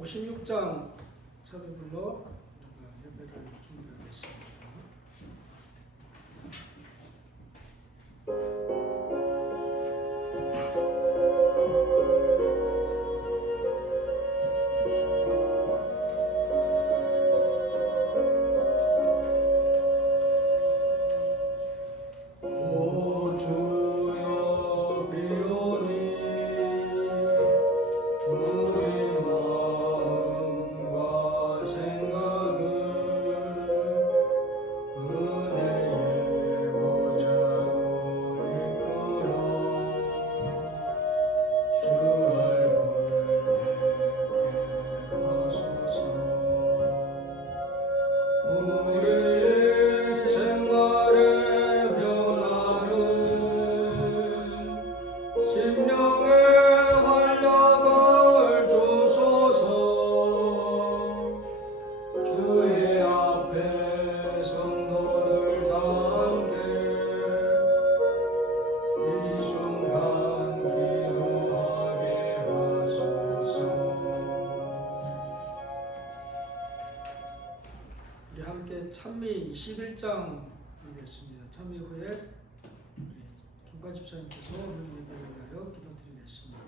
56장 차례별로 예배를 준비하겠습니다. 찬미 21장 하겠습니다. 찬미 후에 김관 집사님께서 오늘 예배를 위하여 기도드리겠습니다.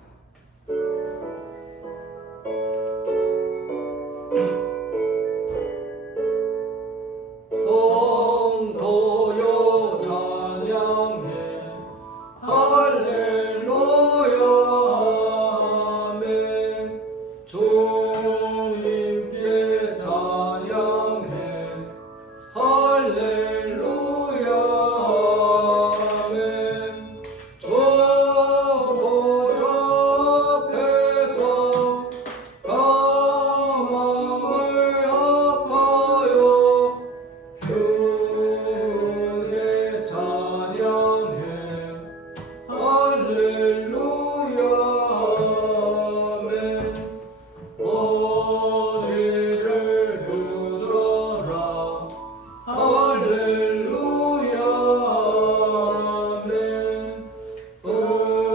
성도여 찬양해 할렐루야 아멘. 주님께 찬양해 할렐루야 아멘. 저 보좌 앞에서 가망을 아파요 그의 찬양해 할렐루야 아멘. 머리를 들어라 할렐루야 아멘.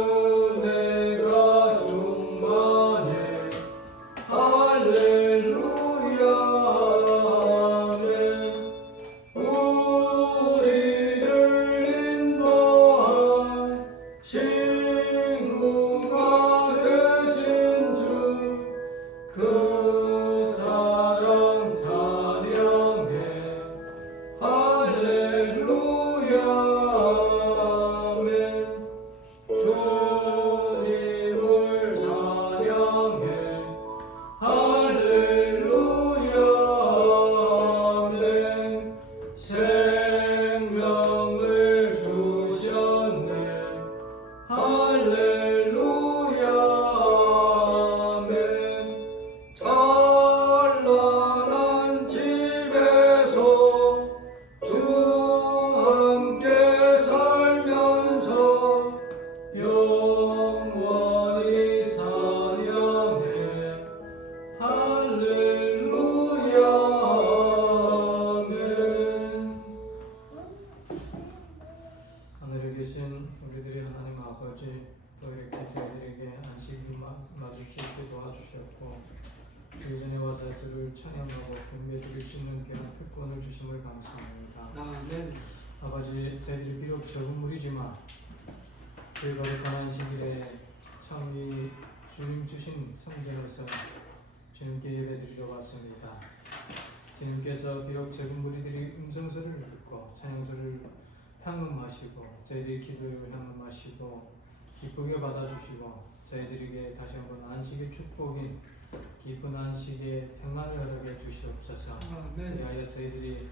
은혜가 충만해 할렐루야 아멘. 우리를 인도한 친구가 되신 주 그 사랑 찬양해 할렐루야 아멘. 주님을 찬양해 할렐루야 아멘. 생명을 주셨네 할렐루야 아멘. 찬란한 집에서 주 함께 살면서 영원히 찬양해 할렐루야 아멘. 하늘에 계신 우리들의 하나님 아버지, 또 이렇게 저희들에게 안식일 맞을 수 있게 도와주셨고 이전에 와서 주를 찬양하고 경배 드릴 수 있는 귀한 특권을 주심을 감사합니다. 아멘. 아버지, 저희들이 비록 적은 무리지만 그 거룩한 안식일에 참이 주님 주신 성전에서 주님께 예배드리러 왔습니다. 주님께서 비록 적은 무리들이 음성소리를 듣고 찬양소리를 향음하시고 저희들의 기도를 향음하시고 기쁘게 받아주시고 저희들에게 다시 한번 안식의 축복인 기쁜 안식의 평안을 허락해 주시옵소서. 그리하여 저희들이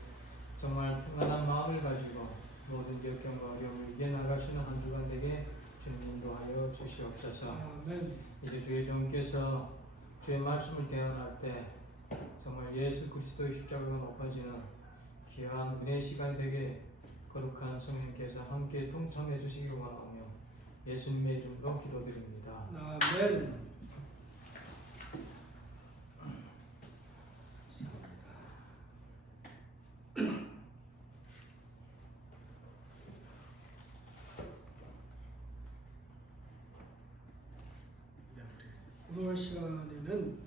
정말 평안한 마음을 가지고 모든 역경과 어려움을 이겨나갈 수 있는 한 주간 되게 주님 인도하여 주시옵소서. 이제 주의 종께서 주의 말씀을 대언할 때 정말 예수 그리스도의 십자가가 높아지는 귀한 은혜 시간이 되게 거룩한 성령께서 함께 동참해 주시기를 원하며 예수님의 이름으로 기도드립니다. 아멘. 오늘 시간에는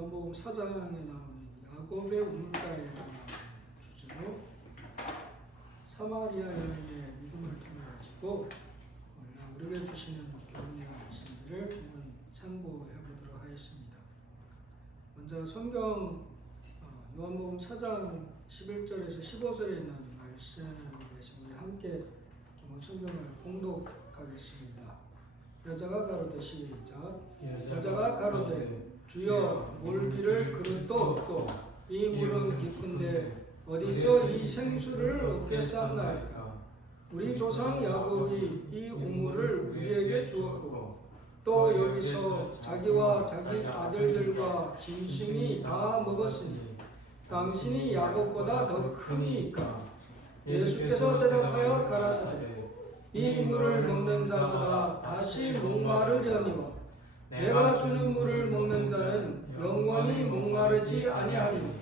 요한복음 4장에 나오는 야곱의 우물가에 주제로 사마리아 여인의 믿음을 통해 가지고 우리에게 주시는 교훈의 말씀들을 참고해 보도록 하겠습니다. 먼저 성경 요한복음 4장 11절에서 15절에 있는 말씀을 함께 성경을 봉독하겠습니다. 여자가 가로되 시작. 여자가 가로되 주여 물기를 그릇도 없고 이 물은 깊은데 어디서 이 생수를 얻겠사옵나이까. 우리 조상 야곱이 이 우물을 우리에게 주었고 또 여기서 자기와 자기 아들들과 짐승이 다 먹었으니 당신이 야곱보다 더 크니까. 예수께서 대답하여 가라사대 이 물을 먹는 자마다 다시 목마르려니와 내가 주는 물을 먹는 자는 영원히 목마르지 아니하리니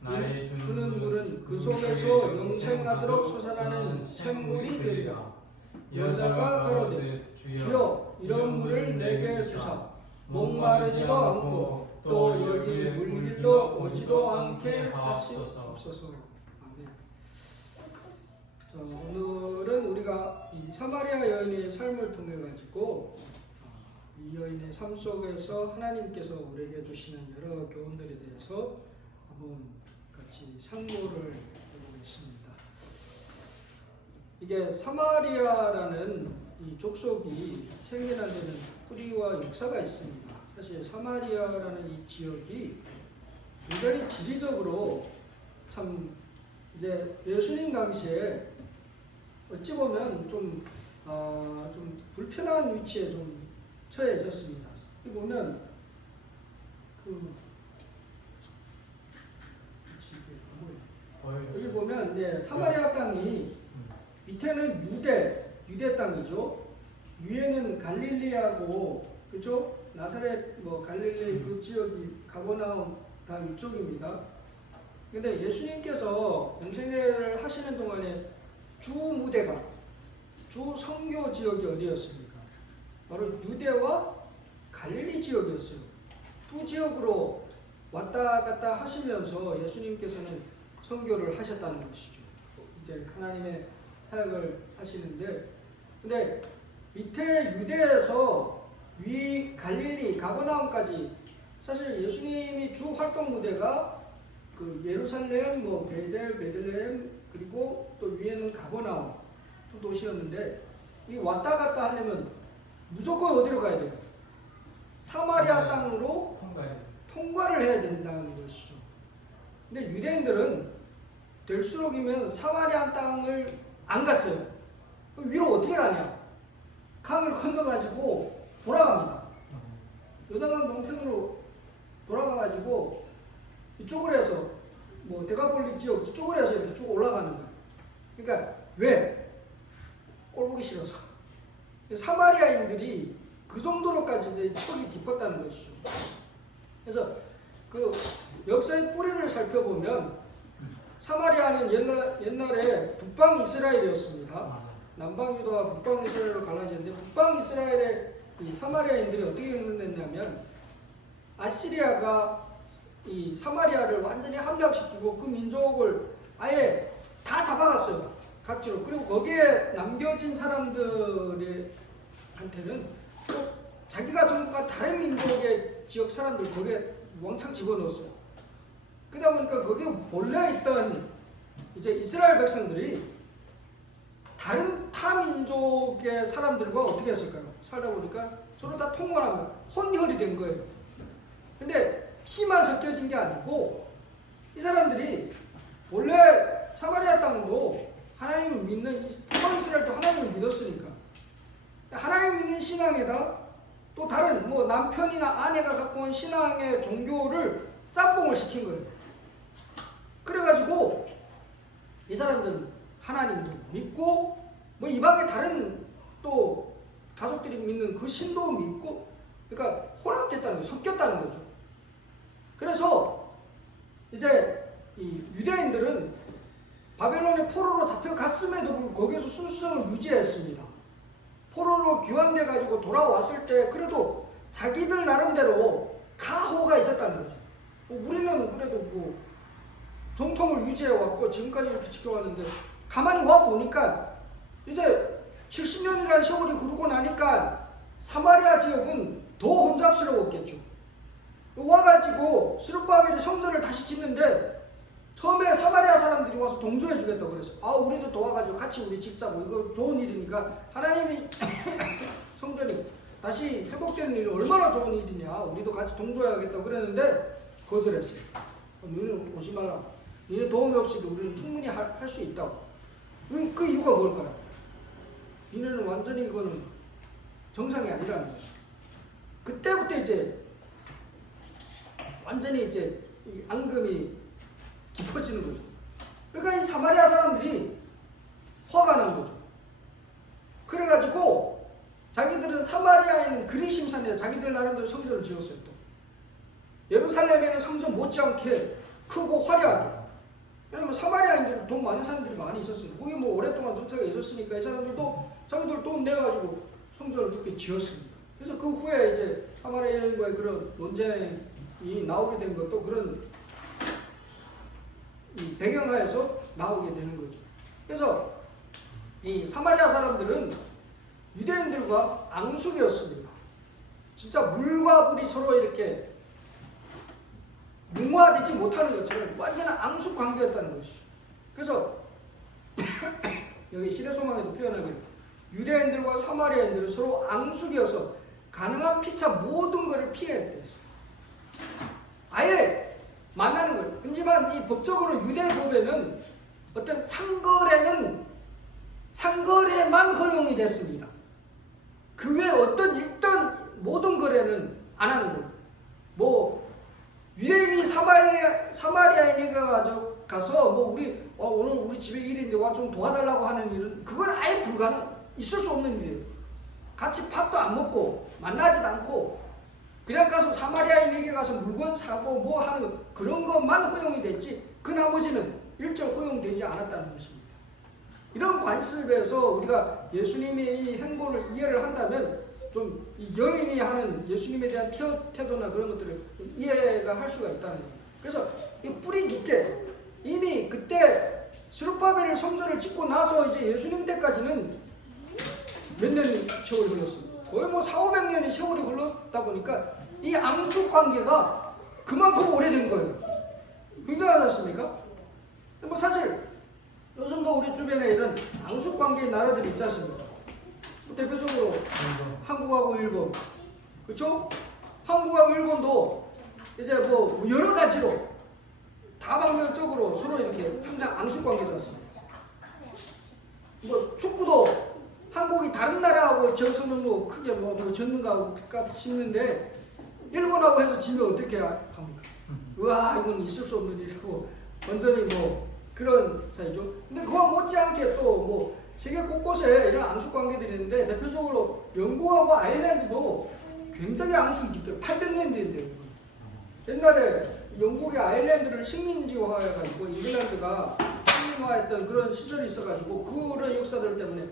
나의 주는 물은 그 속에서 영생하도록 솟아나는 샘물이 되리라. 여자가 가로되 주여 이런 물을 내게 주사 목마르지도 않고 또 여기 물길로 오지도 않게 하시옵소서. 아멘. 자, 오늘은 우리가 이 사마리아 여인의 삶을 통해 가지고 이 여인의 삶 속에서 하나님께서 우리에게 주시는 여러 교훈들에 대해서 한번 같이 상고를 해보겠습니다. 이게 사마리아라는 이 족속이 생겨난 데는 뿌리와 역사가 있습니다. 사실 사마리아라는 이 지역이 굉장히 지리적으로 참 이제 예수님 당시에 어찌 보면 좀 불편한 위치에 좀 처해 있었습니다. 여기 보면 여기 보면 네, 사마리아 땅이 밑에는 유대 땅이죠. 위에는 갈릴리하고 그죠? 나사렛 갈릴리 그 지역이 가버나움 다 이쪽입니다. 근데 예수님께서 공생애를 하시는 동안에 주 무대가 주 선교 지역이 어디였습니까? 바로 유대와 갈릴리 지역이었어요. 두 지역으로 왔다 갔다 하시면서 예수님께서는 선교를 하셨다는 것이죠. 이제 하나님의 사역을 하시는데, 근데 밑에 유대에서 위 갈릴리 가버나움까지 사실 예수님이 주 활동 무대가 그 예루살렘, 베들레헴 그리고 또 위에는 가버나움 두 도시였는데 이 왔다 갔다 하려면 무조건 어디로 가야 돼요? 사마리아 땅으로 통과를 해야 된다는 것이죠. 근데 유대인들은 될수록이면 사마리아 땅을 안 갔어요. 그럼 위로 어떻게 가냐? 강을 건너가지고 돌아갑니다. 요단강 동편으로 돌아가가지고 이쪽으로 해서 데가폴리 지역 이쪽으로 해서 이렇게 쭉 올라가는 거예요. 그러니까 왜? 꼴 보기 싫어서. 사마리아인들이 그 정도로까지 이제 척이 깊었다는 것이죠. 그래서 그 역사의 뿌리를 살펴보면 사마리아는 옛날에 북방 이스라엘이었습니다. 남방 유다와 북방 이스라엘로 갈라지는데 북방 이스라엘의 이 사마리아인들이 어떻게 행동했냐면 아시리아가 이 사마리아를 완전히 함락시키고 그 민족을 아예 다 잡아갔어요. 각지로. 그리고 거기에 남겨진 사람들한테는 또 자기가 전부가 다른 민족의 지역 사람들 거기에 왕창 집어넣었어요. 그러다 보니까 거기에 본래 있던 이제 이스라엘 백성들이 다른 타 민족의 사람들과 어떻게 했을까요? 살다 보니까 서로 다 통혼한 거예요. 혼혈이 된 거예요. 근데 피만 섞여진 게 아니고 이 사람들이 원래 사마리아 땅도 하나님을 믿는 북방 이스라엘도 하나님을 믿었으니까 하나님 믿는 신앙에다 또 다른 남편이나 아내가 갖고 온 신앙의 종교를 짬뽕을 시킨 거예요. 그래가지고 이 사람들은 하나님도 믿고 이방의 다른 또 가족들이 믿는 그 신도 믿고 그러니까 혼합됐다는 거죠. 섞였다는 거죠. 그래서 이제 이 유대인들은 바벨론의 포로로 잡혀갔음에도 불구하고 거기에서 순수성을 유지했습니다. 포로로 귀환돼 가지고 돌아왔을 때 그래도 자기들 나름대로 가호가 있었다는 거죠. 우리는 그래도 뭐 정통을 유지해 왔고 지금까지 이렇게 지켜왔는데 가만히 와 보니까 이제 70년이라는 세월이 흐르고 나니까 사마리아 지역은 더 혼잡스러웠겠죠. 와가지고 스룹바벨이 성전을 다시 짓는데 처음에 사마리아 사람들이 와서 동조해 주겠다고 그래서 우리도 도와가지고 같이 우리 짓자고 이거 좋은 일이니까 하나님이 성전이 다시 회복되는 일이 얼마나 좋은 일이냐 우리도 같이 동조해야겠다고 그랬는데 거절했어요. 너희는 오지 말라. 너희 도움이 없이도 우리는 충분히 할 수 있다고. 그 이유가 뭘까요? 너희는 완전히 이거는 정상이 아니라는 거죠. 그때부터 이제 완전히 이제 이 앙금이 깊어지는 거죠. 그러니까 이 사마리아 사람들이 화가 난 거죠. 그래가지고 자기들은 사마리아에 있는 그리심산에 자기들 나름대로 성전을 지었어요. 또 예루살렘에는 성전 못지않게 크고 화려하게. 왜냐면 사마리아인들 돈 많은 사람들이 많이 있었으니까 거기 뭐 오랫동안 정착가 있었으니까 이 사람들도 자기들 돈 내가지고 성전을 그렇게 지었습니다. 그래서 그 후에 이제 사마리아인과의 그런 논쟁이 나오게 된 것도 그런 이 배경하에서 나오게 되는 거죠. 그래서 이 사마리아 사람들은 유대인들과 앙숙이었습니다. 진짜 물과 불이 서로 이렇게 융화되지 못하는 것처럼 완전한 앙숙 관계였다는 것이죠. 그래서 여기 시대소망에도 표현하기를 유대인들과 사마리아인들은 서로 앙숙이어서 가능한 피차 모든 것을 피해야 됐어요. 아예 만나는 거예요. 하지만 이 법적으로 유대 법에는 어떤 상거래만 허용이 됐습니다. 그 외에 어떤 일단 모든 거래는 안 하는 거예요. 뭐 유대인이 사마리아인에게 가서 뭐 오늘 우리 집에 일인데 와 좀 도와달라고 하는 일은 그건 아예 있을 수 없는 일이에요. 같이 밥도 안 먹고 만나지도 않고 그냥 가서 사마리아인에게 가서 물건 사고 뭐 하는 그런 것만 허용이 됐지 그 나머지는 일절 허용되지 않았다는 것입니다. 이런 관습에서 우리가 예수님의 이 행보를 이해를 한다면 좀 여인이 하는 예수님에 대한 태도나 그런 것들을 좀 이해가 할 수가 있다는 거예요. 그래서 이 뿌리 깊게 이미 그때 스룹바벨 성전을 짓고 나서 이제 예수님 때까지는 몇 년 세월이 흘렀습니다. 거의 뭐 400~500년의 세월이 흘렀다 보니까 이 앙숙 관계가 그만큼 오래된 거예요. 굉장하지 않습니까? 뭐 사실 요즘도 우리 주변에 이런 앙숙 관계의 나라들이 있지 않습니까? 대표적으로 한국하고 일본, 그렇죠? 한국하고 일본도 이제 뭐 여러 가지로 다방면적으로 서로 이렇게 항상 앙숙 관계지 않습니까? 뭐 축구도 한국이 다른 나라하고 져서는 뭐 크게 뭐 졌는가 싶는데 일본하고 해서 지면 어떻게 합니까? 우와 이건 있을 수 없는 일이고 완전히 뭐 그런 차이죠. 근데 그와 못지않게 또 뭐 세계 곳곳에 이런 앙숙 관계들이 있는데 대표적으로 영국하고 아일랜드도 굉장히 앙숙이 깊대요. 800년대인데요. 옛날에 영국이 아일랜드를 식민지화해가지고 잉글랜드가 식민화했던 그런 시절이 있어가지고 그런 역사들 때문에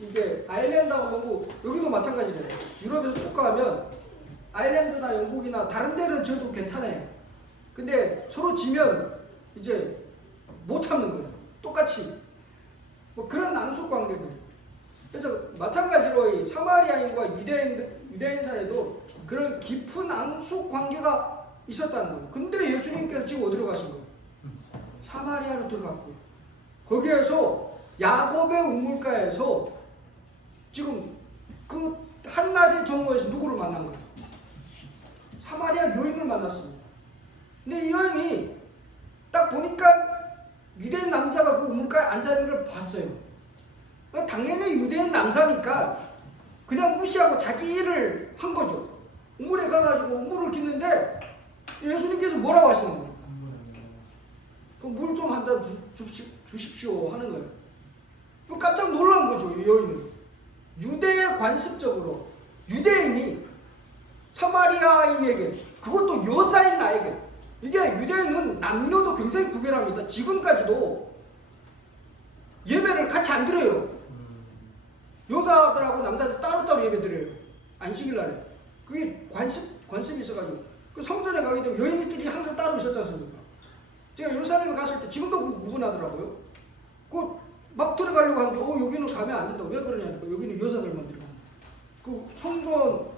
이게 아일랜드하고 영국 여기도 마찬가지래요. 유럽에서 축구하면 아일랜드나 영국이나 다른 데는 져도 괜찮아요. 근데 서로 지면 이제 못 참는 거예요. 똑같이. 뭐 그런 앙숙 관계들. 그래서 마찬가지로 이 사마리아인과 유대인 사이에도 그런 깊은 앙숙 관계가 있었다는 거예요. 근데 예수님께서 지금 어디로 가신 거예요? 사마리아로 들어갔고 거기에서 야곱의 우물가에서 지금 그 한낮의 정오에서 누구를 만난 거예요? 사마리아 여인을 만났습니다. 근데 이 여인이 딱 보니까 유대인 남자가 그 우물가에 앉아있는 걸 봤어요. 당연히 유대인 남자니까 그냥 무시하고 자기 일을 한 거죠. 우물에 가가지고 우물을 깃는데 예수님께서 뭐라고 하시는 거예요? 물 좀 한 잔 주십시오 하는 거예요. 깜짝 놀란 거죠. 이 여인은. 유대의 관습적으로 유대인이 사마리아인에게 그것도 여자인 나에게 이게 유대인은 남녀도 굉장히 구별합니다. 지금까지도 예배를 같이 안 드려요. 여자들하고 남자들 따로따로 예배 드려요. 안식일 날에. 그게 관습이 있어가지고. 그 성전에 가게 되면 여인들이 항상 따로 있었지 않습니까? 제가 예루살렘에 갔을 때 지금도 구분하더라고요. 막 들어가려고 하는데 여기는 가면 안 된다. 왜 그러냐니까 여기는 여자들만 들어간다. 그 성전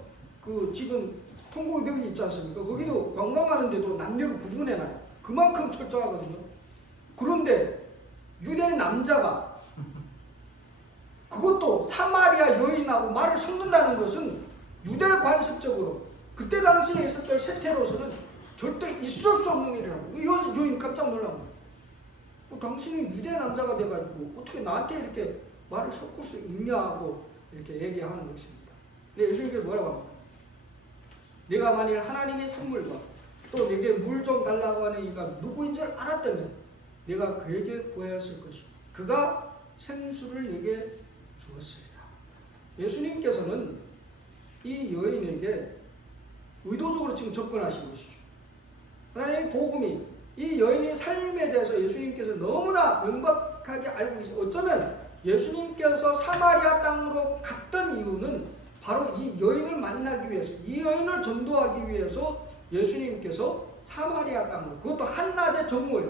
지금 통곡의 벽이 있지 않습니까? 거기도 관광하는데도 남녀를 구분해놔요. 그만큼 철저하거든요. 그런데 유대 남자가 그것도 사마리아 여인하고 말을 섞는다는 것은 유대 관습적으로 그때 당시에 있었던 세태로서는 절대 있을 수 없는 일이라고. 이 여인 깜짝 놀란 거예요. 당신이 유대 남자가 돼가지고 어떻게 나한테 이렇게 말을 섞을 수 있냐고 이렇게 얘기하는 것입니다. 근데 예수님께서 뭐라고 합니까? 내가 만일 하나님의 선물과 또 내게 물 좀 달라고 하는 이가 누구인 줄 알았다면 내가 그에게 구하였을 것이고 그가 생수를 내게 주었으리라. 예수님께서는 이 여인에게 의도적으로 지금 접근하신 것이죠. 하나님의 복음이 이 여인의 삶에 대해서 예수님께서 너무나 명백하게 알고 계시죠. 어쩌면 예수님께서 사마리아 땅으로 갔던 이유는 바로 이 여인을 만나기 위해서, 이 여인을 전도하기 위해서 예수님께서 사마리아 땅으로, 그것도 한낮의 정오에,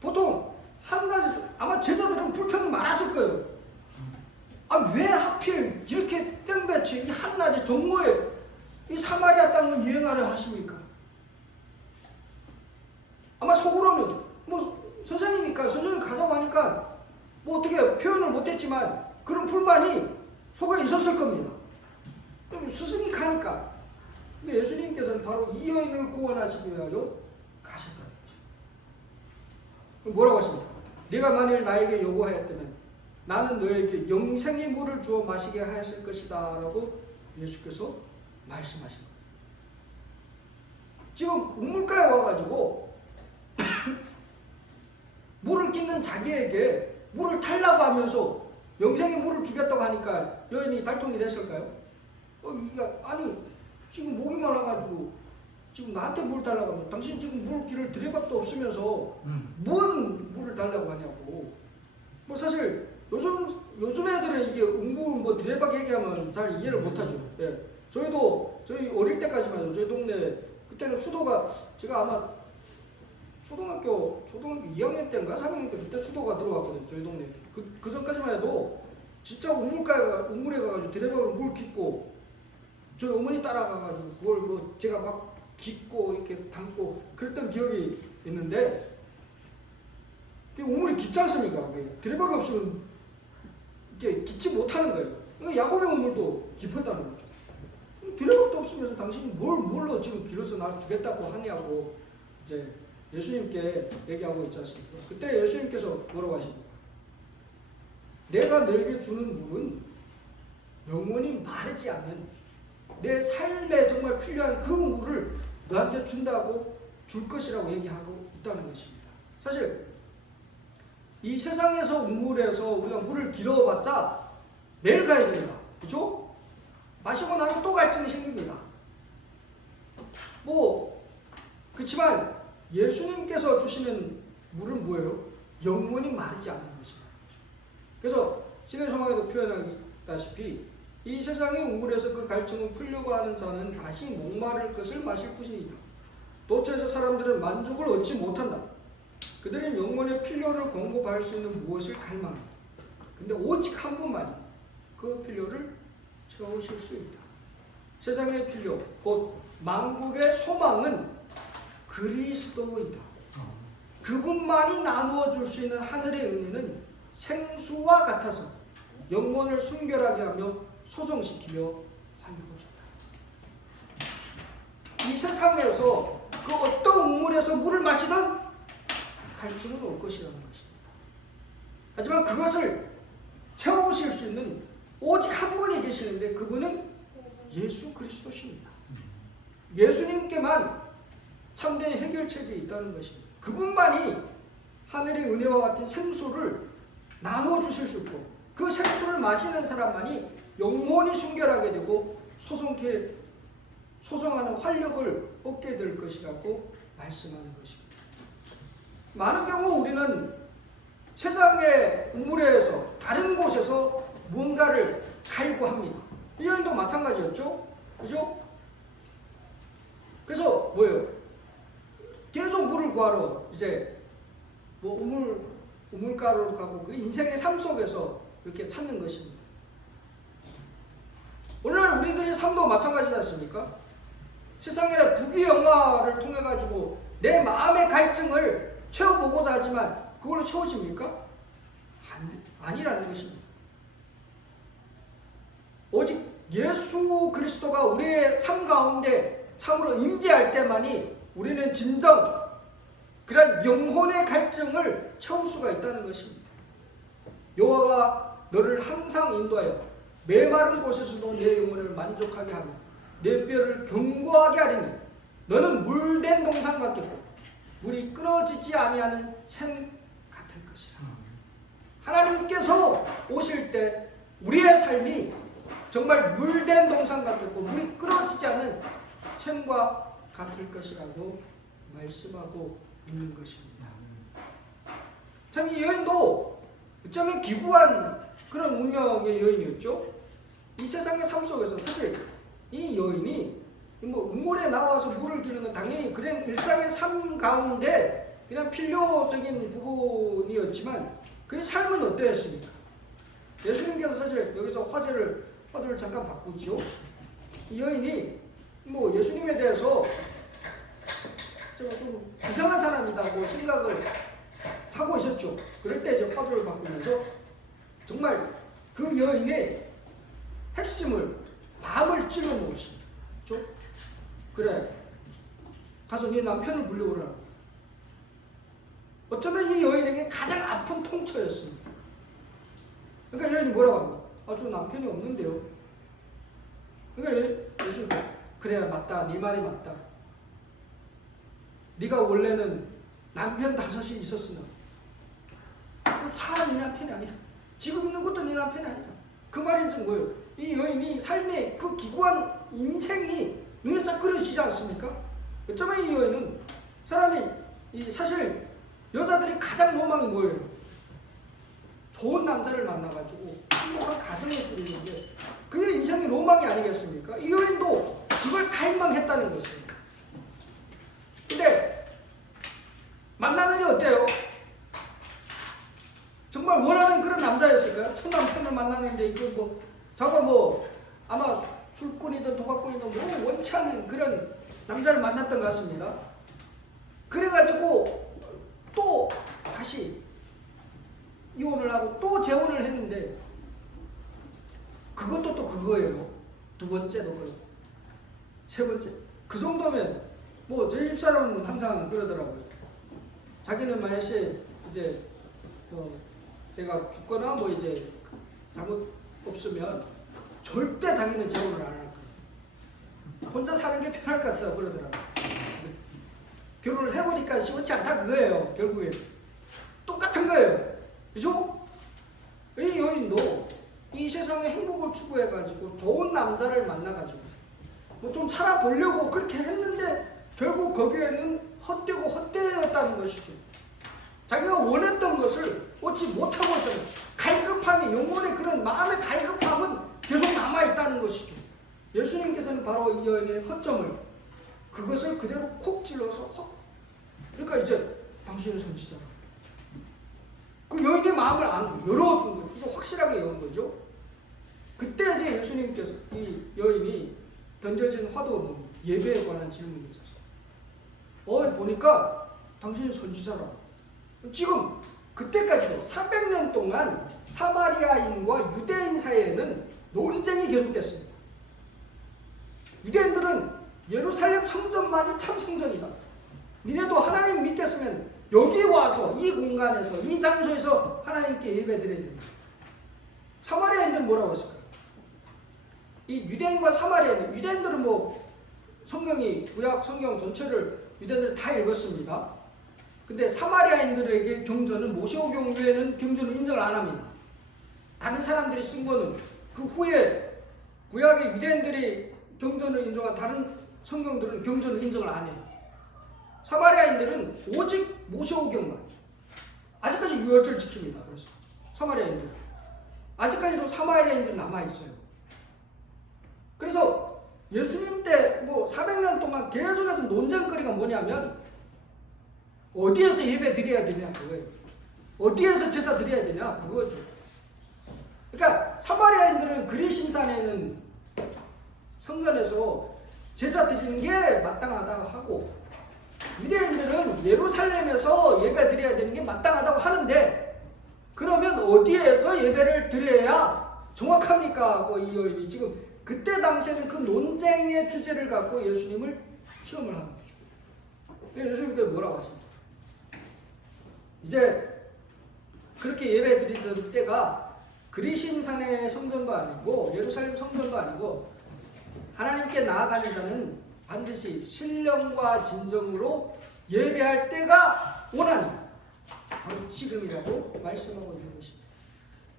보통 한낮에 아마 제자들은 불평이 많았을 거예요. 왜 하필 이렇게 땡볕이 이 한낮의 정오에 이 사마리아 땅을 유행하려 하십니까? 아마 속으로는 선생님이니까 선생님 가자고 하니까 어떻게 표현을 못했지만 그런 불만이 속에 있었을 겁니다. 스승이 가니까. 근데 예수님께서는 바로 이 여인을 구원하시기 위하여 가셨다는 거죠. 뭐라고 하십니까? 네가 만일 나에게 요구하였다면 나는 너에게 영생의 물을 주어 마시게 하였을 것이다 라고 예수께서 말씀하신 거예요. 지금 우물가에 와가지고 물을 끼는 자기에게 물을 달라고 하면서 영생의 물을 주겠다고 하니까 여인이 달통이 됐을까요? 아니 지금 목이 말라가지고 지금 나한테 물 달라고 하면 당신 지금 물기를 드레박도 없으면서 뭔 물을 달라고 하냐고. 사실 요즘 애들은 이게 응고 드레박 얘기하면 잘 이해를 못하죠. 예. 저희 어릴 때까지만 해도 저희 동네 그때는 수도가 제가 아마 초등학교 2학년 때인가 3학년 때 그때 수도가 들어왔거든요. 저희 동네. 그 전까지만 해도 진짜 우물에 가가지고 드레박으로 물 깃고 저희 어머니 따라가가지고 그걸 제가 막 깃고 이렇게 담고 그랬던 기억이 있는데 우물이 깊지 않습니까? 드레박이 없으면 이렇게 깃지 못하는 거예요. 야곱의 우물도 깊었다는 거죠. 드레박도 없으면서 당신이 뭘로 지금 길어서 날 주겠다고 하냐고 이제 예수님께 얘기하고 있지 않습니까? 그때 예수님께서 뭐라고 하십니까? 내가 너에게 주는 물은 영원히 마르지 않는 내 삶에 정말 필요한 그 물을 너한테 준다고 줄 것이라고 얘기하고 있다는 것입니다. 사실 이 세상에서 우물에서 우리가 물을 길어봤자 매일 가야 됩니다. 그렇죠? 마시고 나면 또 갈증이 생깁니다. 그렇지만 예수님께서 주시는 물은 뭐예요? 영원히 마르지 않는 것입니다. 그래서 신의 소망에도 표현하다시피 이 세상의 우물에서 그 갈증을 풀려고 하는 자는 다시 목마를 것을 마실 뿐이다. 도처에서 사람들은 만족을 얻지 못한다. 그들은 영혼의 필요를 공급할 수 있는 무엇을 갈망한다. 근데 오직 한 분만이 그 필요를 채우실 수 있다. 세상의 필요, 곧 만국의 소망은 그리스도이다. 그분만이 나누어 줄 수 있는 하늘의 은혜는 생수와 같아서 영혼을 순결하게 하며 소성시키며 환영을 준다. 이 세상에서 그 어떤 우물에서 물을 마시든 갈증은 올 것이라는 것입니다. 하지만 그것을 채우실 수 있는 오직 한 분이 계시는데 그분은 예수 그리스도십니다. 예수님께만 참된 해결책이 있다는 것입니다. 그분만이 하늘의 은혜와 같은 생수를 나누어 주실 수 있고 그 생수를 마시는 사람만이 영혼이 순결하게 되고 소성하는 활력을 얻게 될 것이라고 말씀하는 것입니다. 많은 경우 우리는 세상의 우물에서 다른 곳에서 무언가를 갈구합니다. 이 여인도 마찬가지였죠. 그죠? 그래서 뭐예요? 계속 물을 구하러 이제 뭐 우물가로 가고 그 인생의 삶 속에서 이렇게 찾는 것입니다. 오늘날 우리들의 삶도 마찬가지지 않습니까? 세상의 부귀영화를 통해 가지고 내 마음의 갈증을 채워보고자 하지만 그걸로 채워집니까? 아니라는 것입니다. 오직 예수 그리스도가 우리의 삶 가운데 참으로 임재할 때만이 우리는 진정 그런 영혼의 갈증을 채울 수가 있다는 것입니다. 여호와가 너를 항상 인도하여 메마른 곳에서도 내 영혼을 만족하게 하며 내 뼈를 견고하게 하리니 너는 물된 동산 같겠고 물이 끊어지지 아니하는 샘 같을 것이라. 하나님께서 오실 때 우리의 삶이 정말 물된 동산 같겠고 물이 끊어지지 않는 샘과 같을 것이라고 말씀하고 있는 것입니다. 참 이 여인도 어쩌면 기구한 그런 운명의 여인이었죠. 이 세상의 삶 속에서 사실 이 여인이 뭐 우물에 나와서 물을 기르는 건 당연히 그냥 일상의 삶 가운데 그냥 필요적인 부분이었지만 그의 삶은 어떠했습니까? 예수님께서 사실 여기서 화두를 잠깐 바꾸죠. 이 여인이 뭐 예수님에 대해서 좀 이상한 사람이다고 생각을 하고 있었죠. 그럴 때 이제 화두를 바꾸면서 정말 그 여인의 핵심을 마음을 찔러 놓으시죠. 그래, 가서 네 남편을 불러오라. 어쩌면 이 여인에게 가장 아픈 통처였습니다. 그러니까 여인이 뭐라고 합니까? 저 남편이 없는데요. 그러니까 예수님, 그래야 맞다. 네 말이 맞다. 네가 원래는 남편 5이 있었으나 다 네 남편이 아니다. 지금 있는 것도 네 남편이 아니다. 그 말인지 뭐예요? 이 여인이 삶의 그 기구한 인생이 눈에 싹 그려지지 않습니까? 어쩌면 이 여인은 사실 여자들이 가장 로망이 뭐예요? 좋은 남자를 만나가지고 행복한 가정을 꾸리는 게 그게 인생의 로망이 아니겠습니까? 이 여인도 그걸 갈망했다는 것입니다. 근데 만나는 게 어때요? 정말 원하는 그런 남자였을까요? 첫 남편을 만나는데 이거 저거 아마 술꾼이든 도박꾼이든 원치 않은 그런 남자를 만났던 것 같습니다. 그래가지고 또 다시 이혼을 하고 또 재혼을 했는데 그것도 또 그거예요. 두 번째도 그렇고 세 번째 그 정도면 저희 집사람은 항상 그러더라고요. 자기는 만약에 이제 내가 죽거나 이제 잘못 없으면 절대 자기는 재혼을 안 할 거예요. 혼자 사는 게 편할 것 같다고 그러더라고요. 결혼을 해보니까 시원치 않다 그거예요. 결국에 똑같은 거예요. 그죠? 이 여인도 이 세상의 행복을 추구해가지고 좋은 남자를 만나가지고 좀 살아보려고 그렇게 했는데 결국 거기에는 헛되고 헛되었다는 것이죠. 자기가 원했던 것을 얻지 못하고 있다는 갈급함이, 영혼의 그런 마음의 갈급함은 계속 남아있다는 것이죠. 예수님께서는 바로 이 여인의 허점을 그것을 그대로 콕 찔러서 그러니까 이제 당신은 선지자라. 그 여인의 마음을 열어준 거예요. 이거 확실하게 연 거죠. 그때 이제 예수님께서 이 여인이 던져진 화두는 예배에 관한 질문이었어요. 보니까 당신이 선지자라. 지금 그때까지도 400년 동안 사마리아인과 유대인 사이에는 논쟁이 계속됐습니다. 유대인들은 예루살렘 성전만이 참 성전이다. 니네도 하나님 믿겠으면 여기 와서 이 공간에서 이 장소에서 하나님께 예배드려야 된다. 사마리아인들은 뭐라고 했을까요? 이 유대인과 사마리아인, 유대인들은 성경이 구약 성경 전체를 유대인들 다 읽었습니다. 근데 사마리아인들에게 경전은 모세오경 외에는 경전을 인정을 안 합니다. 다른 사람들이 쓴 거는 그 후에 구약의 유대인들이 경전을 인정한 다른 성경들은 경전을 인정을 안 해요. 사마리아인들은 오직 모세오경만. 아직까지 유월절 지킵니다. 그래서 사마리아인들. 아직까지도 사마리아인들이 남아있어요. 그래서 예수님 때 뭐 400년 동안 계속해서 논쟁거리가 뭐냐면 어디에서 예배 드려야 되냐 그거예요. 어디에서 제사 드려야 되냐 그거죠. 그러니까 사마리아인들은 그리심산에는 성전에서 제사 드리는 게 마땅하다고 하고 유대인들은 예루살렘에서 예배 드려야 되는 게 마땅하다고 하는데 그러면 어디에서 예배를 드려야 정확합니까? 하고 이 여인이 지금 그때 당시에는 그 논쟁의 주제를 갖고 예수님을 시험을 하는 거죠. 예수님께서 뭐라고 하십니까? 이제 그렇게 예배 드리던 때가 그리심산의 성전도 아니고 예루살렘 성전도 아니고 하나님께 나아가는 자는 반드시 신령과 진정으로 예배할 때가 오나니 바로 지금이라고 말씀하고 있는 것입니다.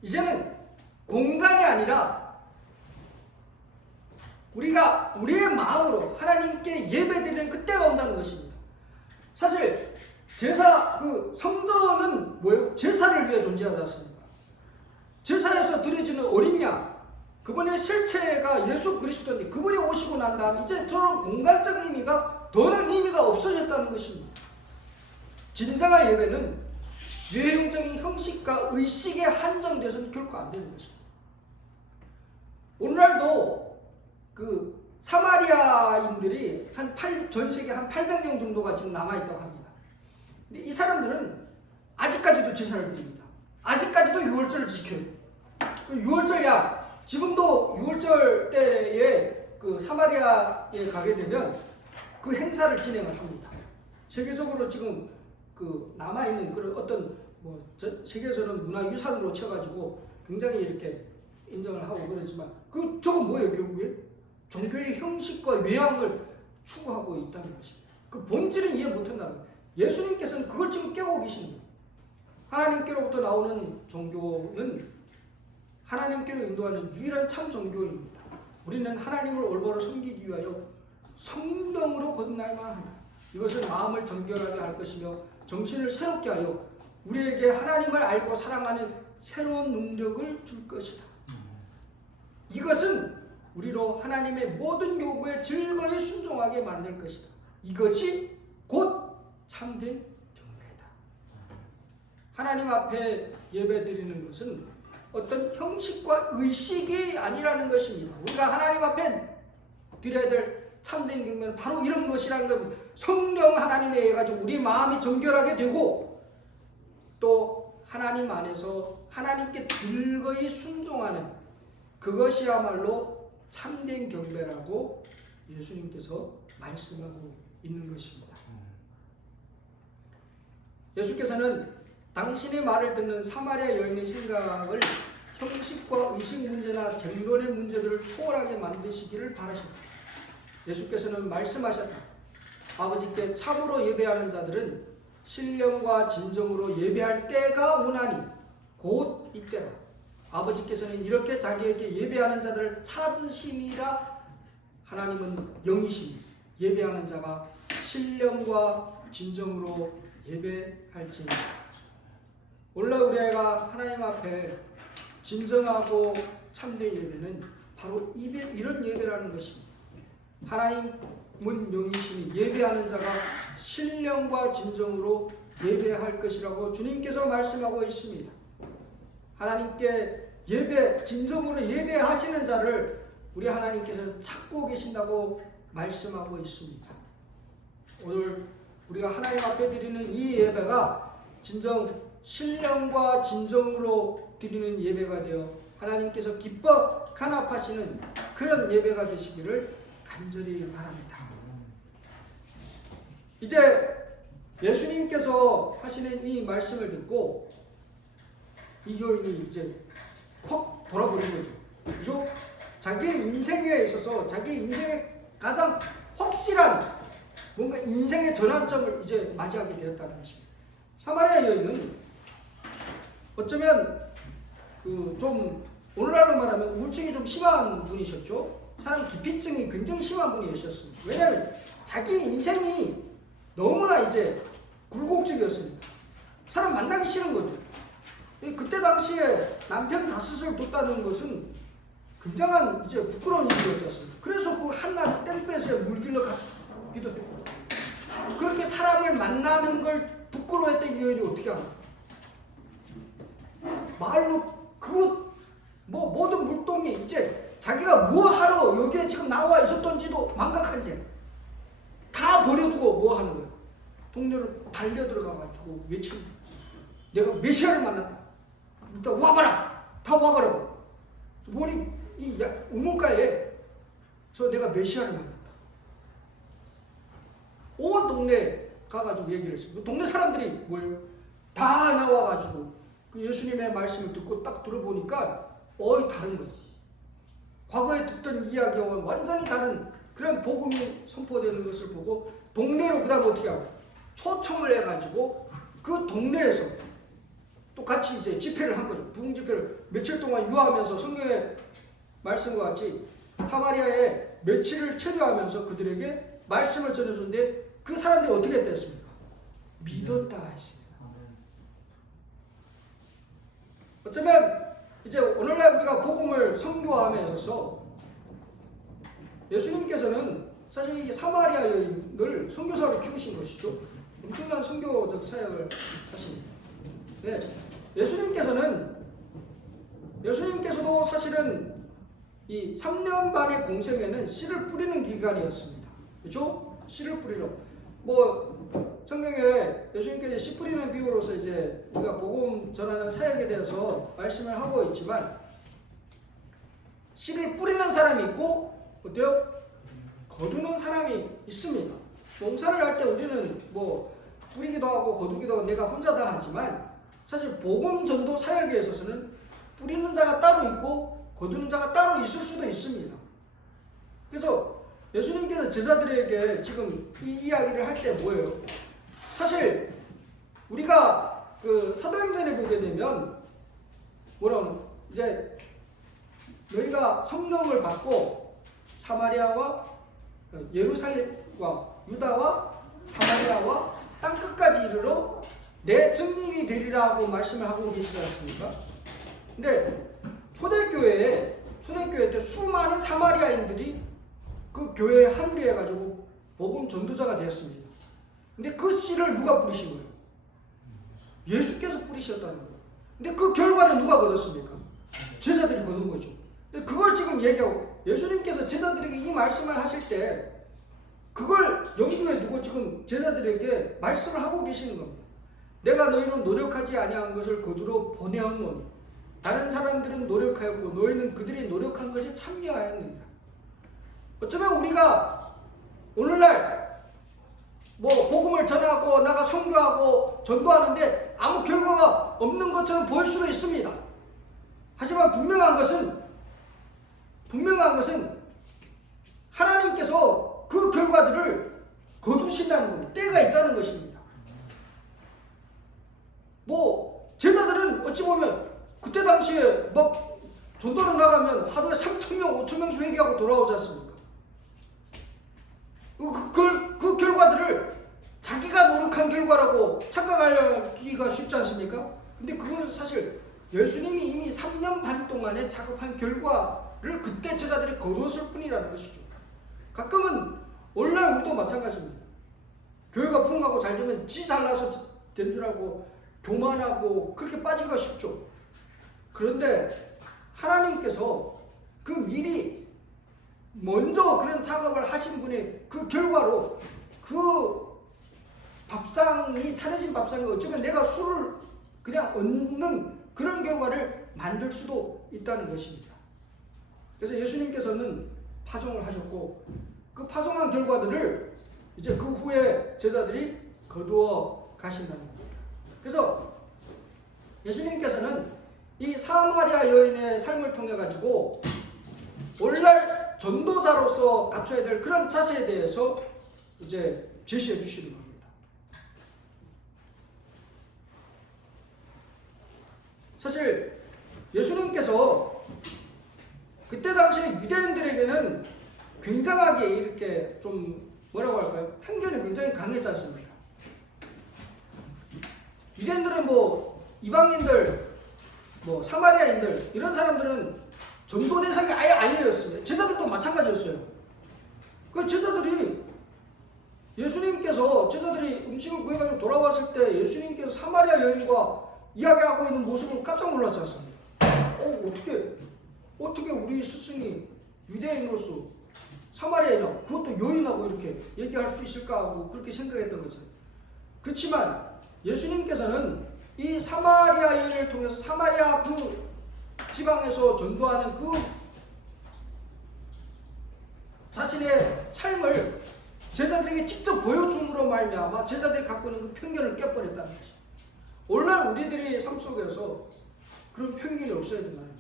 이제는 공간이 아니라 우리가 우리의 마음으로 하나님께 예배드리는 그때가 온다는 것입니다. 사실 제사 그 성전은 뭐예요? 제사를 위해 존재하지 않습니까? 제사에서 드려지는 어린 양 그분의 실체가 예수 그리스도인데 그분이 오시고 난 다음 이제 저런 공간적 의미가 더는 의미가 없어졌다는 것입니다. 진정한 예배는 외형적인 형식과 의식에 한정돼서는 결코 안 되는 것입니다. 오늘날도 그 사마리아인들이 전 세계 한 800명 정도가 지금 남아있다고 합니다. 근데 이 사람들은 아직까지도 제사를 드립니다. 아직까지도 유월절을 지켜요. 6월절이야. 지금도 6월절 때에 그 사마리아에 가게 되면 그 행사를 진행을 합니다. 세계적으로 지금 그 남아있는 그런 어떤 뭐 세계에서는 문화유산으로 쳐가지고 굉장히 이렇게 인정을 하고 그러지만 저건 뭐예요 결국에? 종교의 형식과 외양을 추구하고 있다는 것입니다. 그 본질은 이해 못한다는 거예요. 예수님께서는 그걸 지금 깨우고 계십니다. 하나님께로부터 나오는 종교는 하나님께로 인도하는 유일한 참 종교입니다. 우리는 하나님을 올바로 섬기기 위하여 성령으로 거듭나야만 합니다. 이것은 마음을 정결하게 할 것이며 정신을 새롭게 하여 우리에게 하나님을 알고 사랑하는 새로운 능력을 줄 것이다. 이것은 우리로 하나님의 모든 요구에 즐거이 순종하게 만들 것이다. 이것이 곧 참된 경배다. 하나님 앞에 예배드리는 것은 어떤 형식과 의식이 아니라는 것입니다. 우리가 하나님 앞에 드려야 될 참된 경배는 바로 이런 것이라는 겁니다. 성령 하나님에 의해 가지고 우리 마음이 정결하게 되고 또 하나님 안에서 하나님께 즐거이 순종하는 그것이야말로 참된 경배라고 예수님께서 말씀하고 있는 것입니다. 예수께서는 당신의 말을 듣는 사마리아 여인의 생각을 형식과 의식 문제나 쟁론의 문제들을 초월하게 만드시기를 바라십니다. 예수께서는 말씀하셨다. 아버지께 참으로 예배하는 자들은 신령과 진정으로 예배할 때가 오나니 곧 이때라. 아버지께서는 이렇게 자기에게 예배하는 자들을 찾으심이라. 하나님은 영이시니 예배하는 자가 신령과 진정으로 예배할지니라. 오늘날 우리가 하나님 앞에 진정하고 참된 예배는 바로 이런 예배라는 것입니다. 하나님은 영이시니 예배하는 자가 신령과 진정으로 예배할 것이라고 주님께서 말씀하고 있습니다. 하나님께 진정으로 예배하시는 자를 우리 하나님께서 찾고 계신다고 말씀하고 있습니다. 오늘 우리가 하나님 앞에 드리는 이 예배가 진정 신령과 진정으로 드리는 예배가 되어 하나님께서 기뻐 간합하시는 그런 예배가 되시기를 간절히 바랍니다. 이제 예수님께서 하시는 이 말씀을 듣고 이 여인이 이제 확 돌아버린 거죠. 그죠? 자기 인생에 있어서 자기 인생의 가장 확실한 뭔가 인생의 전환점을 이제 맞이하게 되었다는 것입니다. 사마리아 여인은 어쩌면 좀 오늘날로 말하면 우울증이 좀 심한 분이셨죠. 사람 기피증이 굉장히 심한 분이셨습니다. 왜냐하면 자기 인생이 너무나 이제 굴곡적이었습니다. 사람 만나기 싫은 거죠. 그때 당시에 남편 다섯을 뒀다는 것은 굉장한 이제 부끄러운 일이었지 않습니까? 그래서 그 한나 땡볕에 물길러 가기도 했고, 그렇게 사람을 만나는 걸 부끄러워했던 이 여인이 어떻게 합니까? 말로 그 뭐 모든 물동이 이제 자기가 뭐 하러 여기에 지금 나와 있었던지도 망각한 채 다 버려두고 뭐 하는 거예요? 동네로 달려 들어가가지고 외치는 거예요. 내가 메시아를 만났다. 일단 와봐라. 다 와봐라. 머리 이 우물가에 저 내가 메시아를 만났다. 온 동네 가가지고 얘기를 했어요. 동네 사람들이 뭐예요? 다 나와가지고 그 예수님의 말씀을 듣고 딱 들어보니까 다른 거예요. 과거에 듣던 이야기와는 완전히 다른 그런 복음이 선포되는 것을 보고 동네로 그다음 어떻게 하고 초청을 해가지고 그 동네에서 또 같이 이제 집회를 한 거죠. 부흥 집회를 며칠 동안 유하면서 성경의 말씀과 같이 사마리아에 며칠을 체류하면서 그들에게 말씀을 전해줬는데 그 사람들이 어떻게 됐습니까? 믿었다 했습니다. 어쩌면 이제 오늘날 우리가 복음을 선교함에 있어서 예수님께서는 사실 이 사마리아 여인을 선교사로 키우신 것이죠. 엄청난 선교적 사역을 하십니다. 네, 예수님께서도 사실은 이 3년 반의 공생에는 씨를 뿌리는 기간이었습니다. 그렇죠? 씨를 뿌리러. 뭐 성경에 예수님께서 씨 뿌리는 비유로서 이제 우리가 복음 전하는 사역에 대해서 말씀을 하고 있지만 씨를 뿌리는 사람이 있고 어때요? 거두는 사람이 있습니다. 농사를 할 때 우리는 뭐 뿌리기도 하고 거두기도 하고 내가 혼자 다 하지만 사실 복음 전도 사역에 있어서는 뿌리는 자가 따로 있고 거두는 자가 따로 있을 수도 있습니다. 그래서 예수님께서 제자들에게 지금 이 이야기를 할 때 뭐예요? 사실 우리가 그 사도행전에 보게 되면 뭐라고 이제 너희가 성령을 받고 사마리아와 예루살렘과 유다와 사마리아와 땅끝까지 이르러 내 증인이 되리라고 말씀을 하고 계시지 않습니까? 근데 초대교회 때 수많은 사마리아인들이 그 교회에 합류해가지고 복음 전도자가 되었습니다. 근데 그 씨를 누가 뿌리신 거예요? 예수께서 뿌리셨다는 거예요. 근데 그 결과는 누가 거뒀습니까? 제자들이 거둔 거죠. 그걸 지금 얘기하고 예수님께서 제자들에게 이 말씀을 하실 때 그걸 염두에 두고 지금 제자들에게 말씀을 하고 계시는 겁니다. 내가 너희로 노력하지 아니한 것을 거두러 보내었노니 다른 사람들은 노력하였고 너희는 그들이 노력한 것에 참여하였느니라. 어쩌면 우리가 오늘날 뭐 복음을 전하고 나가 선교하고 전도하는데 아무 결과가 없는 것처럼 보일 수도 있습니다. 하지만 분명한 것은 하나님께서 그 결과들을 거두신다는 겁니다. 때가 있다는 것입니다. 뭐 제자들은 어찌 보면 그때 당시에 막 전도를 나가면 하루에 3,000명, 5,000명씩 회개하고 돌아오지 않습니까? 그 결과들을 자기가 노력한 결과라고 착각하기가 쉽지 않습니까? 근데 그건 사실 예수님이 이미 3년 반 동안에 작업한 결과를 그때 제자들이 거두었을 뿐이라는 것이죠. 가끔은 오늘날 우리도 마찬가지입니다. 교회가 부흥하고 잘 되면 지 잘나서 된 줄 알고 교만하고 그렇게 빠지기가 쉽죠. 그런데 하나님께서 그 미리 먼저 그런 작업을 하신 분의 그 결과로 그 밥상이 차려진 밥상이 어쩌면 내가 술을 그냥 얻는 그런 결과를 만들 수도 있다는 것입니다. 그래서 예수님께서는 파송을 하셨고 그 파송한 결과들을 이제 그 후에 제자들이 거두어 가신다는 겁니다. 그래서 예수님께서는 이 사마리아 여인의 삶을 통해 가지고 오늘날 전도자로서 갖춰야 될 그런 자세에 대해서 이제 제시해 주시는 겁니다. 사실 예수님께서 그때 당시에 유대인들에게는 굉장하게 이렇게 좀 뭐라고 할까요? 편견이 굉장히 강했지 않습니까? 유대인들은 뭐 이방인들, 뭐 사마리아인들 이런 사람들은 전도 대상이 아예 아니었어요. 제자들도 마찬가지였어요. 그 제자들이 예수님께서 제자들이 음식을 구해가지고 돌아왔을 때 예수님께서 사마리아 여인과 이야기하고 있는 모습을 깜짝 놀랐지 않습니까? 어떻게 우리 스승이 유대인으로서 사마리아 여인, 그것도 여인하고 이렇게 얘기할 수 있을까 하고 그렇게 생각했던 거죠. 그렇지만 예수님께서는 이 사마리아 여인을 통해서 사마리아 그 지방에서 전도하는 그 자신의 삶을 제자들에게 직접 보여줌으로 말미암아 제자들이 갖고 있는 그 편견을 깨버렸다는 것이. 오늘날 우리들의 삶 속에서 그런 편견이 없어야 된다는 거죠.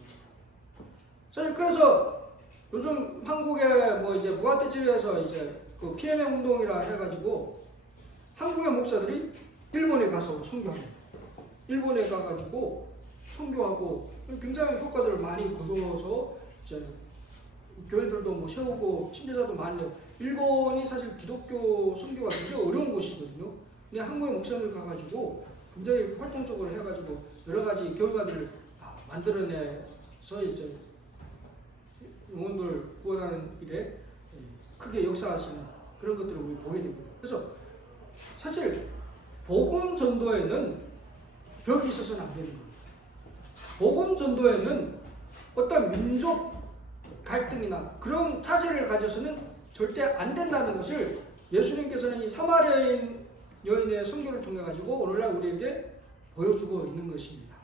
사실 그래서 요즘 한국에 뭐 이제 무아테지에서 이제 그 PNM 운동이라 해가지고 한국의 목사들이 일본에 가서 선교합니다. 일본에 가가지고 선교하고 굉장히 효과들을 많이 거두어서 이제 교회들도 뭐 세우고 친제자도 많이. 일본이 사실 기독교 선교가 굉장히 어려운 곳이거든요. 근데 한국의 목사들 가가지고 굉장히 활동적으로 해가지고 여러 가지 결과들을 만들어내서 이제 영혼들 구원하는 일에 크게 역사하시는 그런 것들을 우리 보게 됩니다. 그래서 사실 복음 전도에는 벽이 있어서는 안 되는 겁니다. 복음 전도에는 어떤 민족 갈등이나 그런 자세를 가져서는 절대 안 된다는 것을 예수님께서는 이 사마리아 여인의 선교를 통해 가지고 오늘날 우리에게 보여주고 있는 것입니다.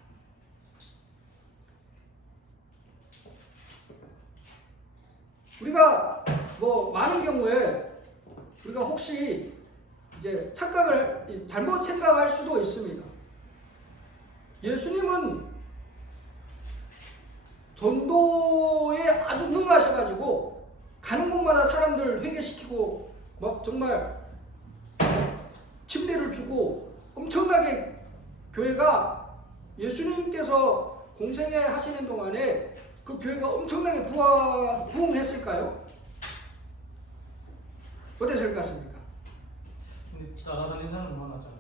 우리가 뭐 많은 경우에 우리가 혹시 이제 잘못 생각할 수도 있습니다. 예수님은 전도에 아주 능하셔가지고 가는 곳마다 사람들 회개시키고 막 정말 침례를 주고 엄청나게 교회가 예수님께서 공생애 하시는 동안에 그 교회가 엄청나게 부흥했을까요? 어땠을 것 같습니까? 근데 따라다니는 사람 많았잖아요.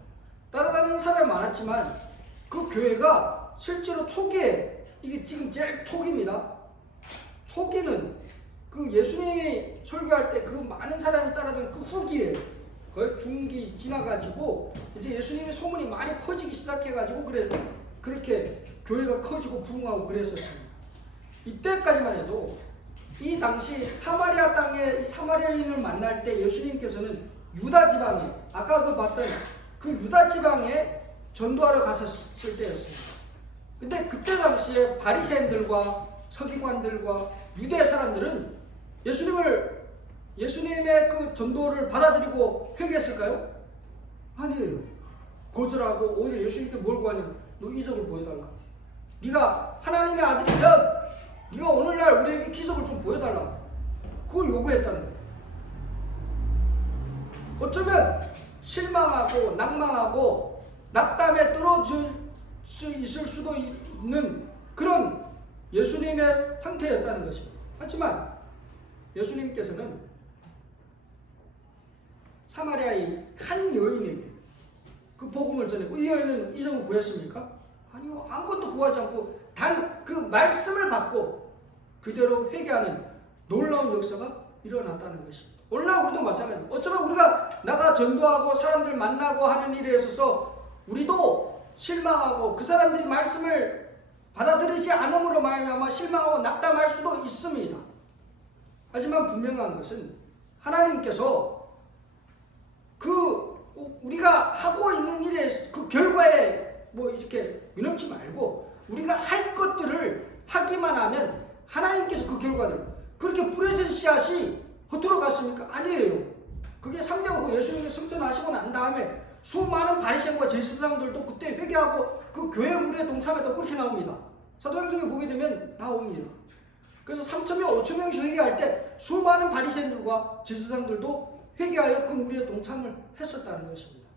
따라다니는 사람이 많았지만 그 교회가 실제로 초기에, 이게 지금 제일 초기입니다. 초기는 그 예수님이 설교할 때 그 많은 사람이 따라다니는 그 후기에 거의 중기 지나가지고 이제 예수님의 소문이 많이 퍼지기 시작해가지고 그렇게 교회가 커지고 부흥하고 그랬었습니다. 이때까지만 해도 이 당시 사마리아 땅에 사마리아인을 만날 때 예수님께서는 유다 지방에, 아까 그 봤던 그 유다 지방에 전도하러 갔었을 때였습니다. 근데 그때 당시에 바리새인들과 서기관들과 유대 사람들은 예수님의 그 전도를 받아들이고 회개했을까요? 아니에요. 거절하고 오히려 예수님께 뭘 구하냐면 너 이적을 보여달라. 네가 하나님의 아들이면 네가 오늘날 우리에게 기적을 좀 보여달라. 그걸 요구했다는 거예요. 어쩌면 실망하고 낭망하고 낙담에 떨어질 수 있을 수도 있는 그런 예수님의 상태였다는 것입니다. 하지만 예수님께서는 사마리아의 한 여인에게 그 복음을 전했고, 이 여인은 이적을 구했습니까? 아니요. 아무것도 구하지 않고 단 그 말씀을 받고 그대로 회개하는 놀라운 역사가 일어났다는 것입니다. 오늘날 우리도 마찬가지입니다. 어쩌면 우리가 나가 전도하고 사람들 만나고 하는 일에 있어서 우리도 실망하고 그 사람들이 말씀을 받아들이지 않음으로 말미암아 실망하고 낙담할 수도 있습니다. 하지만 분명한 것은 하나님께서 우리가 하고 있는 일의 그 결과에 뭐 이렇게 유념치 말고 우리가 할 것들을 하기만 하면 하나님께서 그 결과를, 그렇게 뿌려진 씨앗이 헛으로 갔습니까? 아니에요. 그게 3년 후 예수님께서 승천하시고 난 다음에 수많은 바리새인과 제사장들도 그때 회개하고 그 교회 물에 동참했다고 그렇게 나옵니다. 사도행전에 보게 되면 나옵니다. 그래서 3,000명, 5,000명씩 회개할 때 수많은 바리새인들과 제사장들도 회개하여 그 무리에 동참을 했었다는 것입니다.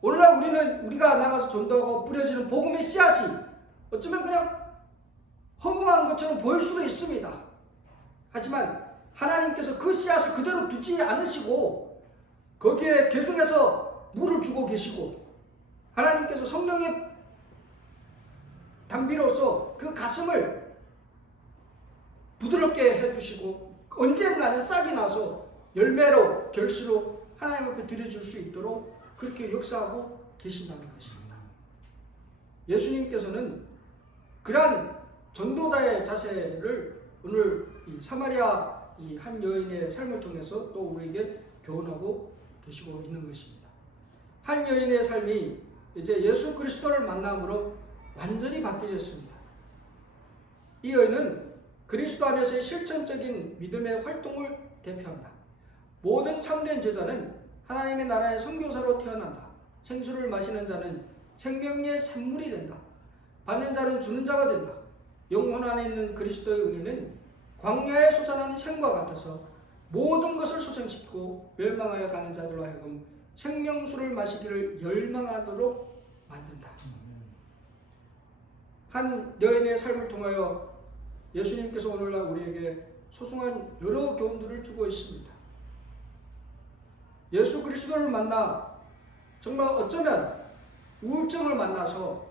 오늘날 우리가 나가서 전도하고 뿌려지는 복음의 씨앗이 어쩌면 그냥 허무한 것처럼 보일 수도 있습니다. 하지만 하나님께서 그 씨앗을 그대로 두지 않으시고 거기에 계속해서 물을 주고 계시고 하나님께서 성령의 담비로서 그 가슴을 부드럽게 해주시고 언젠가는 싹이 나서 열매로 결실로 하나님 앞에 드려줄 수 있도록 그렇게 역사하고 계신다는 것입니다. 예수님께서는 그러한 전도자의 자세를 오늘 이 사마리아 이 한 여인의 삶을 통해서 또 우리에게 교훈하고 계시고 있는 것입니다. 한 여인의 삶이 이제 예수 그리스도를 만남으로 완전히 바뀌어졌습니다. 이 여인은 그리스도 안에서의 실천적인 믿음의 활동을 대표한다. 모든 참된 제자는 하나님의 나라의 선교사로 태어난다. 생수를 마시는 자는 생명의 샘물이 된다. 받는 자는 주는 자가 된다. 영혼 안에 있는 그리스도의 은혜는 광야에 솟아나는 샘과 같아서 모든 것을 소생시키고 멸망하여 가는 자들로 하여금 생명수를 마시기를 열망하도록 만든다. 한 여인의 삶을 통하여 예수님께서 오늘날 우리에게 소중한 여러 교훈들을 주고 있습니다. 예수 그리스도를 만나 정말 어쩌면 우울증을 만나서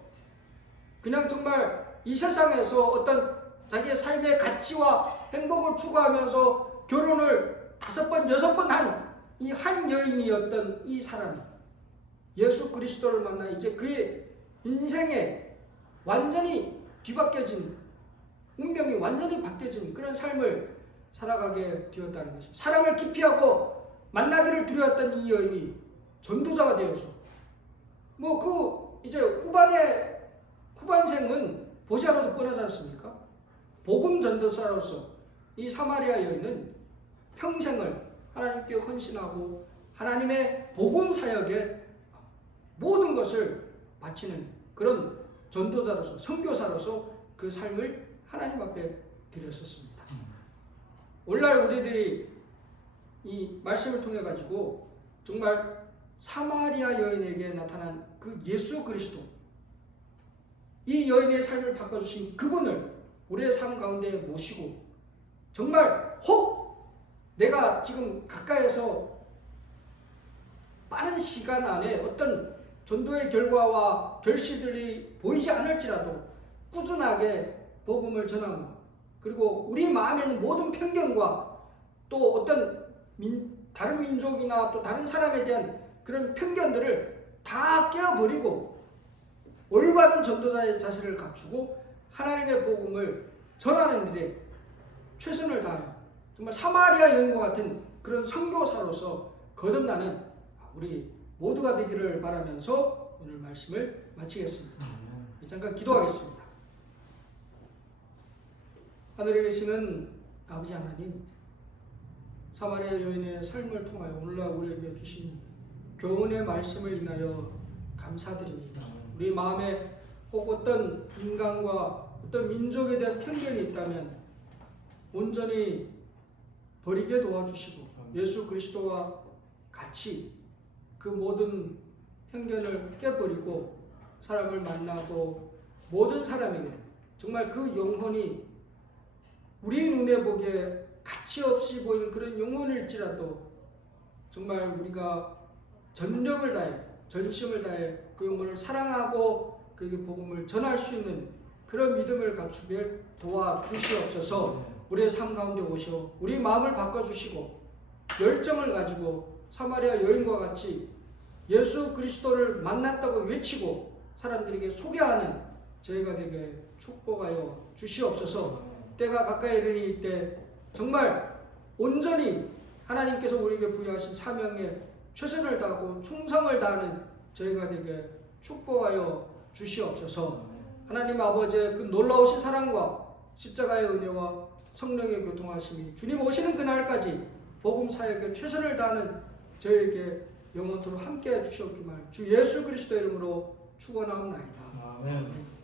그냥 정말 이 세상에서 어떤 자기의 삶의 가치와 행복을 추구하면서 결혼을 5번, 6번 한 이 한 여인이었던 이 사람이 예수 그리스도를 만나 이제 그의 인생에 완전히 뒤바뀌어진 운명이 완전히 바뀌어진 그런 삶을 살아가게 되었다는 것입니다. 사랑을 기피하고 만나기를 두려웠던 이 여인이 전도자가 되어서 이제 후반생은 보지 않아도 뻔하지 않습니까? 복음 전도사로서 이 사마리아 여인은 평생을 하나님께 헌신하고 하나님의 복음 사역에 모든 것을 바치는 그런 전도자로서 선교사로서 그 삶을 하나님 앞에 드렸었습니다. 오늘날 우리들이 이 말씀을 통해 가지고 정말 사마리아 여인에게 나타난 그 예수 그리스도, 이 여인의 삶을 바꿔주신 그분을 우리의 삶 가운데 모시고 정말 혹 내가 지금 가까이에서 빠른 시간 안에 어떤 전도의 결과와 결실들이 보이지 않을지라도 꾸준하게 복음을 전하고 그리고 우리 마음에 있는 모든 편견과 또 어떤 다른 민족이나 또 다른 사람에 대한 그런 편견들을 다 깨어버리고 올바른 전도자의 자세를 갖추고 하나님의 복음을 전하는 일에 최선을 다하여 정말 사마리아 여인과 같은 그런 선교사로서 거듭나는 우리 모두가 되기를 바라면서 오늘 말씀을 마치겠습니다. 잠깐 기도하겠습니다. 하늘에 계시는 아버지 하나님, 사마리아 여인의 삶을 통하여 오늘날 우리에게 주신 교훈의 말씀을 인하여 감사드립니다. 우리 마음에 혹 어떤 인간과 어떤 민족에 대한 편견이 있다면 온전히 버리게 도와주시고 예수 그리스도와 같이 그 모든 편견을 깨버리고 사람을 만나고 모든 사람에게 정말 그 영혼이 우리 눈에 보기에 가치 없이 보이는 그런 영혼일지라도 정말 우리가 전력을 다해 전심을 다해 그 영혼을 사랑하고 그에게 복음을 전할 수 있는 그런 믿음을 갖추게 도와주시옵소서. 우리의 삶 가운데 오셔 우리 마음을 바꿔주시고 열정을 가지고 사마리아 여인과 같이 예수 그리스도를 만났다고 외치고 사람들에게 소개하는 저희가 되게 축복하여 주시옵소서. 때가 가까이 이르니 이때 정말 온전히 하나님께서 우리에게 부여하신 사명에 최선을 다하고 충성을 다하는 저희가 되게 축복하여 주시옵소서. 하나님 아버지의 그 놀라우신 사랑과 십자가의 은혜와 성령의 교통하심이 주님 오시는 그날까지 복음 사역에 최선을 다하는 저에게 영원토록 함께해 주시옵기만 주 예수 그리스도 이름으로 축원하옵나이다. 아멘.